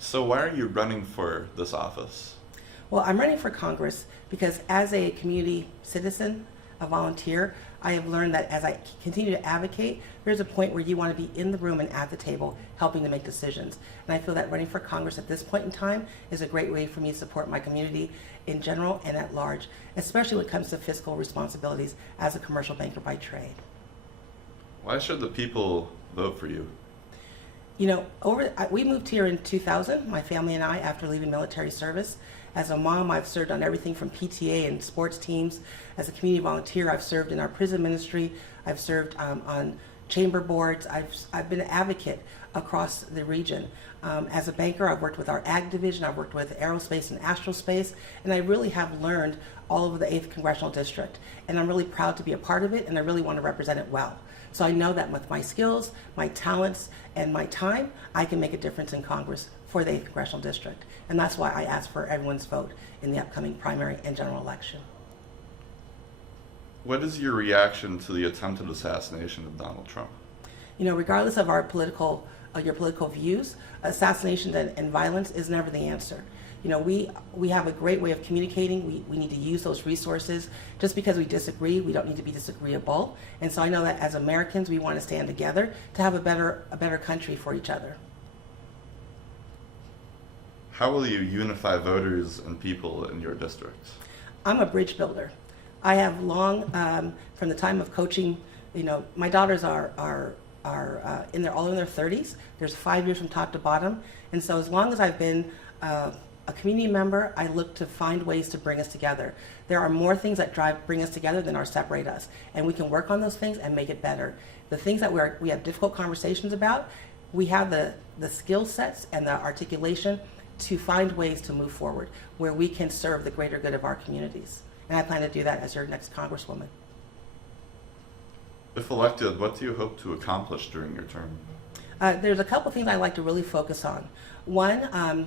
So why are you running for this office? Well, I'm running for Congress because as a community citizen, a volunteer, I have learned that as I continue to advocate, there's a point where you want to be in the room and at the table helping to make decisions. And I feel that running for Congress at this point in time is a great way for me to support my community in general and at large, especially when it comes to fiscal responsibilities as a commercial banker by trade. Why should the people vote for you? You know, we moved here in 2000, my family and I, after leaving military service. As a mom, I've served on everything from PTA and sports teams. As a community volunteer, I've served in our prison ministry. I've served on chamber boards. I've been an advocate across the region. As a banker, I've worked with our ag division. I've worked with aerospace and astrospace, and I really have learned all over the 8th Congressional District. And I'm really proud to be a part of it, and I really want to represent it well. So I know that with my skills, my talents, and my time, I can make a difference in Congress for the 8th Congressional District. And that's why I ask for everyone's vote in the upcoming primary and general election. What is your reaction to the attempted assassination of Donald Trump? You know, regardless of our your political views, assassination and violence is never the answer. You know, we have a great way of communicating. We need to use those resources. Just because we disagree, we don't need to be disagreeable. And so I know that as Americans, we want to stand together to have a better country for each other. How will you unify voters and people in your district? I'm a bridge builder. I have long, from the time of coaching, you know, my daughters are all in their 30s. There's 5 years from top to bottom. And so as long as I've been a community member, I look to find ways to bring us together. There are more things that bring us together than separate us. And we can work on those things and make it better. The things that we have difficult conversations about, we have the skill sets and the articulation to find ways to move forward where we can serve the greater good of our communities. And I plan to do that as your next Congresswoman. If elected, what do you hope to accomplish during your term? There's a couple things I'd like to really focus on. One,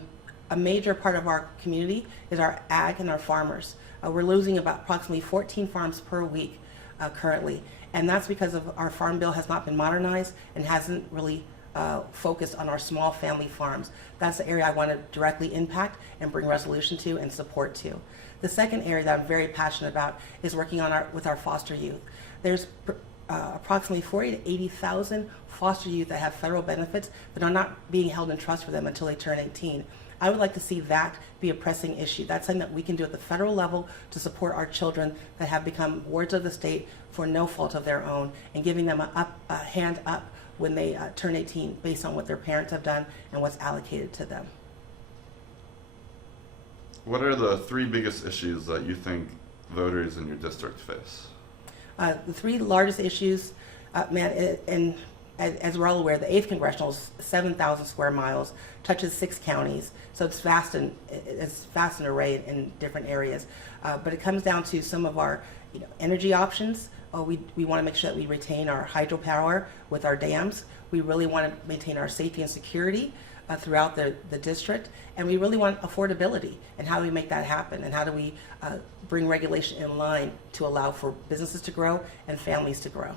a major part of our community is our ag and our farmers. We're losing about approximately 14 farms per week currently. And that's because of our farm bill has not been modernized and hasn't really focused on our small family farms. That's the area I want to directly impact and bring resolution to and support to. The second area that I'm very passionate about is working on with our foster youth. There's approximately 40 to 80,000 foster youth that have federal benefits that are not being held in trust for them until they turn 18. I would like to see that be a pressing issue. That's something that we can do at the federal level to support our children that have become wards of the state for no fault of their own, and giving them a hand up when they turn 18 based on what their parents have done and what's allocated to them. What are the 3 biggest issues that you think voters in your district face? The 3 largest issues, and as we're all aware, the 8th Congressional is 7,000 square miles, touches 6 counties, so it's vast and array in different areas. But it comes down to some of our energy options. We want to make sure that we retain our hydropower with our dams. We really want to maintain our safety and security throughout the district, and we really want affordability. And how do we make that happen? And how do we bring regulation in line to allow for businesses to grow and families to grow?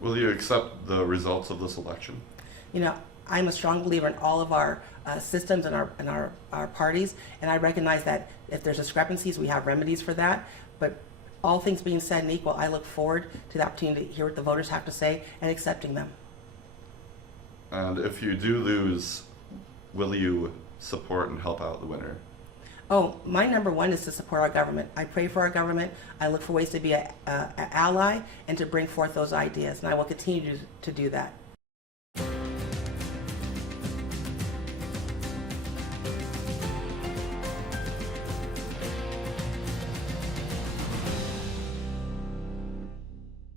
Will you accept the results of this election? You know, I'm a strong believer in all of our systems and our parties, and I recognize that if there's discrepancies, we have remedies for that. But all things being said and equal, I look forward to the opportunity to hear what the voters have to say and accepting them. And if you do lose, will you support and help out the winner? Oh, my number one is to support our government. I pray for our government. I look for ways to be an ally and to bring forth those ideas, and I will continue to do that.